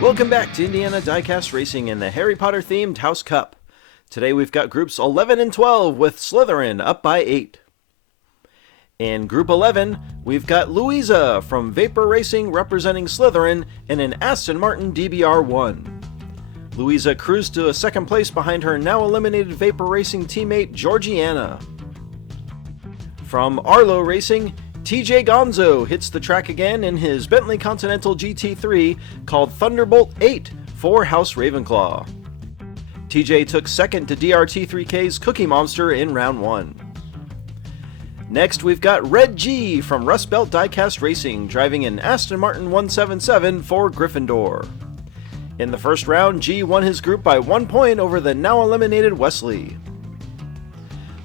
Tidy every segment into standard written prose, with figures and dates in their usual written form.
Welcome back to Indiana Diecast Racing in the Harry Potter themed House Cup. Today we've got groups 11 and 12 with Slytherin up by 8. In Group 11, we've got Louisa from Vapor Racing representing Slytherin in an Aston Martin DBR1. Louisa cruised to a second place behind her now eliminated Vapor Racing teammate Georgiana. From Arlo Racing, TJ Gonzo hits the track again in his Bentley Continental GT3 called Thunderbolt 8 for House Ravenclaw. TJ took second to DRT3K's Cookie Monster in round 1. Next we've got Red G from Rust Belt Diecast Racing driving an Aston Martin 177 for Gryffindor. In the first round, G won his group by 1 point over the now eliminated Wesley.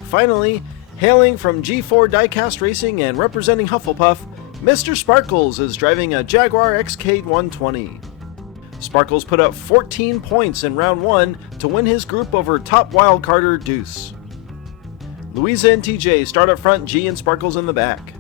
Finally, hailing from G4 Diecast Racing and representing Hufflepuff, Mr. Sparkles is driving a Jaguar XK120. Sparkles put up 14 points in round 1 to win his group over top wildcarder Deuce. Louisa and TJ start up front, G and Sparkles in the back.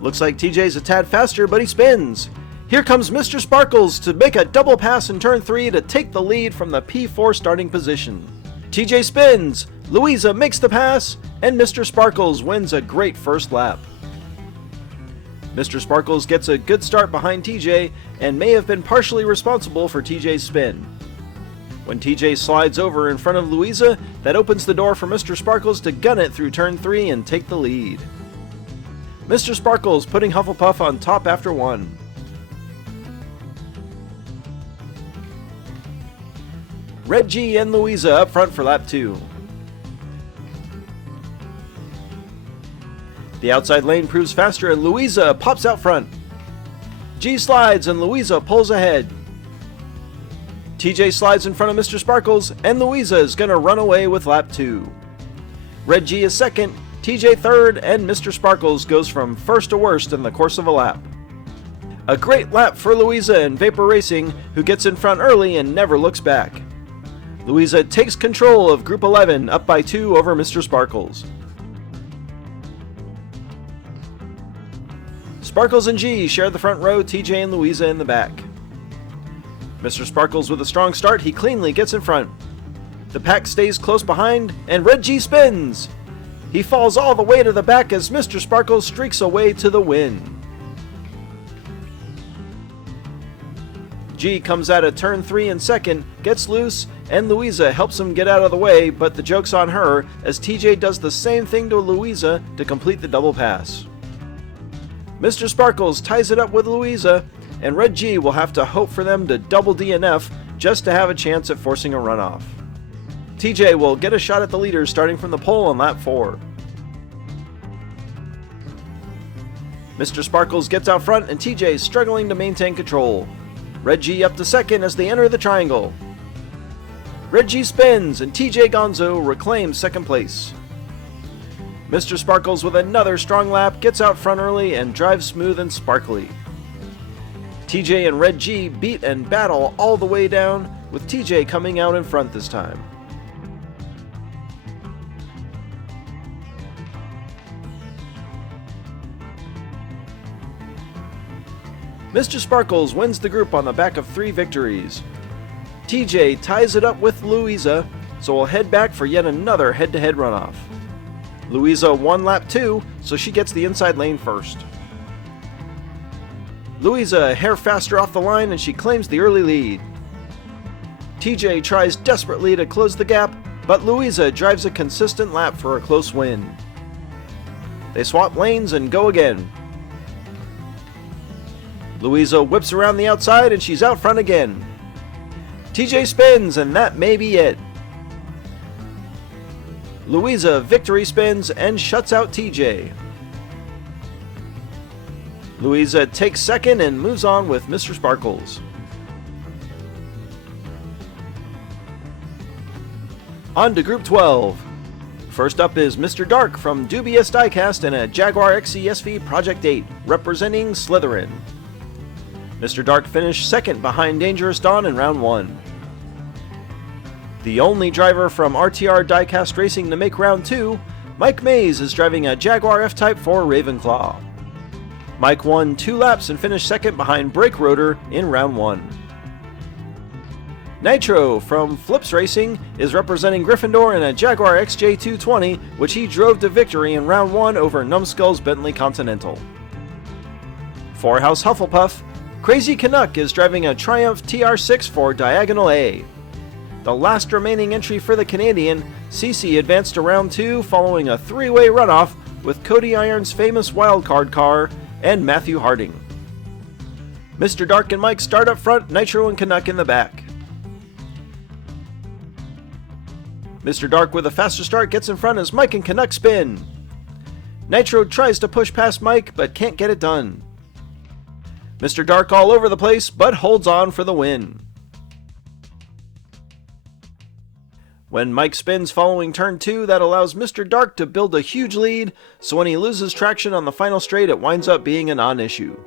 Looks like TJ's a tad faster, but he spins. Here comes Mr. Sparkles to make a double pass in turn 3 to take the lead from the P4 starting position. TJ spins, Louisa makes the pass, and Mr. Sparkles wins a great first lap. Mr. Sparkles gets a good start behind TJ and may have been partially responsible for TJ's spin. When TJ slides over in front of Louisa, that opens the door for Mr. Sparkles to gun it through turn 3 and take the lead. Mr. Sparkles putting Hufflepuff on top after 1. Red G and Louisa up front for lap 2. The outside lane proves faster and Louisa pops out front. G slides and Louisa pulls ahead. TJ slides in front of Mr. Sparkles and Louisa is going to run away with lap 2. Red G is second, TJ third, and Mr. Sparkles goes from first to worst in the course of a lap. A great lap for Louisa and Vapor Racing, who gets in front early and never looks back. Louisa takes control of Group 11 up by 2 over Mr. Sparkles. Sparkles and G share the front row, TJ and Louisa in the back. Mr. Sparkles with a strong start, he cleanly gets in front. The pack stays close behind, and Red G spins! He falls all the way to the back as Mr. Sparkles streaks away to the win. G comes out of turn 3 in second, gets loose, and Louisa helps him get out of the way, but the joke's on her as TJ does the same thing to Louisa to complete the double pass. Mr. Sparkles ties it up with Louisa, and Red G will have to hope for them to double DNF just to have a chance at forcing a runoff. TJ will get a shot at the leaders starting from the pole on lap 4. Mr. Sparkles gets out front and TJ is struggling to maintain control. Red G up to second as they enter the triangle. Red G spins and TJ Gonzo reclaims second place. Mr. Sparkles with another strong lap gets out front early and drives smooth and sparkly. TJ and Red G beat and battle all the way down, with TJ coming out in front this time. Mr. Sparkles wins the group on the back of 3 victories. TJ ties it up with Louisa, so we'll head back for yet another head-to-head runoff. Louisa won lap 2, so she gets the inside lane first. Louisa a hair faster off the line and she claims the early lead. TJ tries desperately to close the gap, but Louisa drives a consistent lap for a close win. They swap lanes and go again. Louisa whips around the outside and she's out front again. TJ spins and that may be it. Louisa victory spins and shuts out TJ. Louisa takes second and moves on with Mr. Sparkles. On to Group 12. First up is Mr. Dark from Dubious Diecast and a Jaguar XCSV Project 8, representing Slytherin. Mr. Dark finished second behind Dangerous Dawn in round 1. The only driver from RTR Diecast Racing to make round 2, Myke Mays is driving a Jaguar F-Type for Ravenclaw. Myke won 2 laps and finished second behind Brake Rotor in round 1. Nitro from Flips Racing is representing Gryffindor in a Jaguar XJ220, which he drove to victory in round 1 over Numbskull's Bentley Continental. For House Hufflepuff, Crazy Canuck is driving a Triumph TR6 for Diagonal A. The last remaining entry for the Canadian, Cece advanced to round 2 following a 3-way runoff with Cody Iron's famous wildcard car and Matthew Harding. Mr. Dark and Myke start up front, Nitro and Canuck in the back. Mr. Dark with a faster start gets in front as Myke and Canuck spin. Nitro tries to push past Myke but can't get it done. Mr. Dark all over the place but holds on for the win. When Myke spins following turn 2, that allows Mr. Dark to build a huge lead, so when he loses traction on the final straight, it winds up being a non-issue.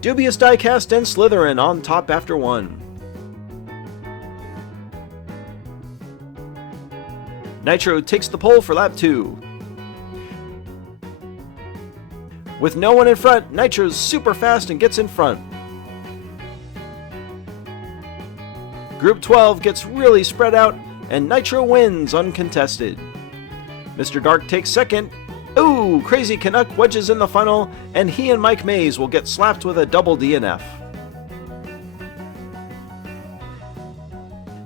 Dubious Diecast and Slytherin on top after 1. Nitro takes the pole for lap 2. With no one in front, Nitro's super fast and gets in front. Group 12 gets really spread out, and Nitro wins uncontested. Mr. Dark takes second. Ooh, Crazy Canuck wedges in the funnel, and he and Myke Mays will get slapped with a double DNF.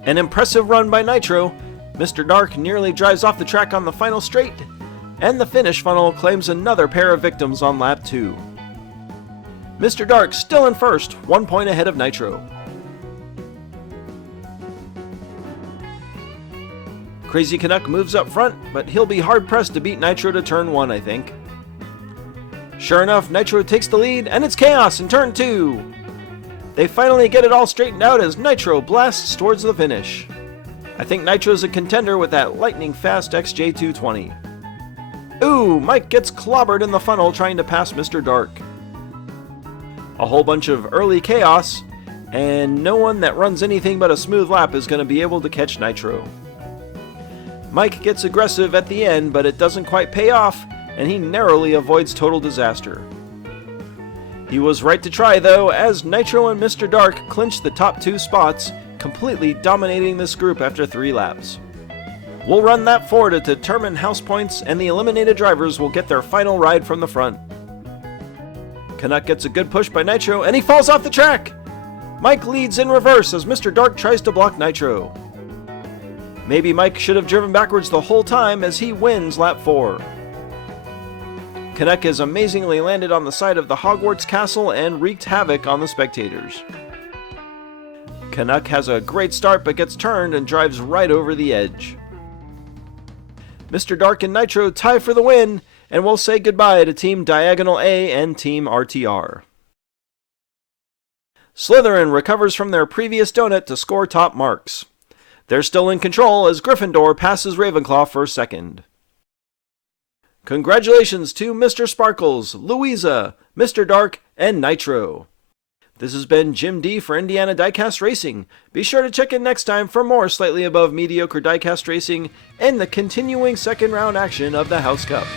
An impressive run by Nitro. Mr. Dark nearly drives off the track on the final straight, and the finish funnel claims another pair of victims on lap 2. Mr. Dark still in first, 1 point ahead of Nitro. Crazy Canuck moves up front, but he'll be hard-pressed to beat Nitro to turn 1, I think. Sure enough, Nitro takes the lead, and it's chaos in turn 2! They finally get it all straightened out as Nitro blasts towards the finish. I think Nitro's a contender with that lightning-fast XJ220. Ooh, Myke gets clobbered in the funnel trying to pass Mr. Dark. A whole bunch of early chaos, and no one that runs anything but a smooth lap is going to be able to catch Nitro. Myke gets aggressive at the end, but it doesn't quite pay off, and he narrowly avoids total disaster. He was right to try though, as Nitro and Mr. Dark clinched the top 2 spots, completely dominating this group after 3 laps. We'll run lap 4 to determine house points, and the eliminated drivers will get their final ride from the front. Canuck gets a good push by Nitro, and he falls off the track! Myke leads in reverse as Mr. Dark tries to block Nitro. Maybe Myke should have driven backwards the whole time as he wins lap 4. Canuck has amazingly landed on the side of the Hogwarts castle and wreaked havoc on the spectators. Canuck has a great start but gets turned and drives right over the edge. Mr. Dark and Nitro tie for the win, and we'll say goodbye to Team Diagonal A and Team RTR. Slytherin recovers from their previous donut to score top marks. They're still in control as Gryffindor passes Ravenclaw for second. Congratulations to Mr. Sparkles, Louisa, Mr. Dark, and Nitro. This has been Jim D for Indiana Diecast Racing. Be sure to check in next time for more slightly above mediocre diecast racing and the continuing second round action of the House Cup.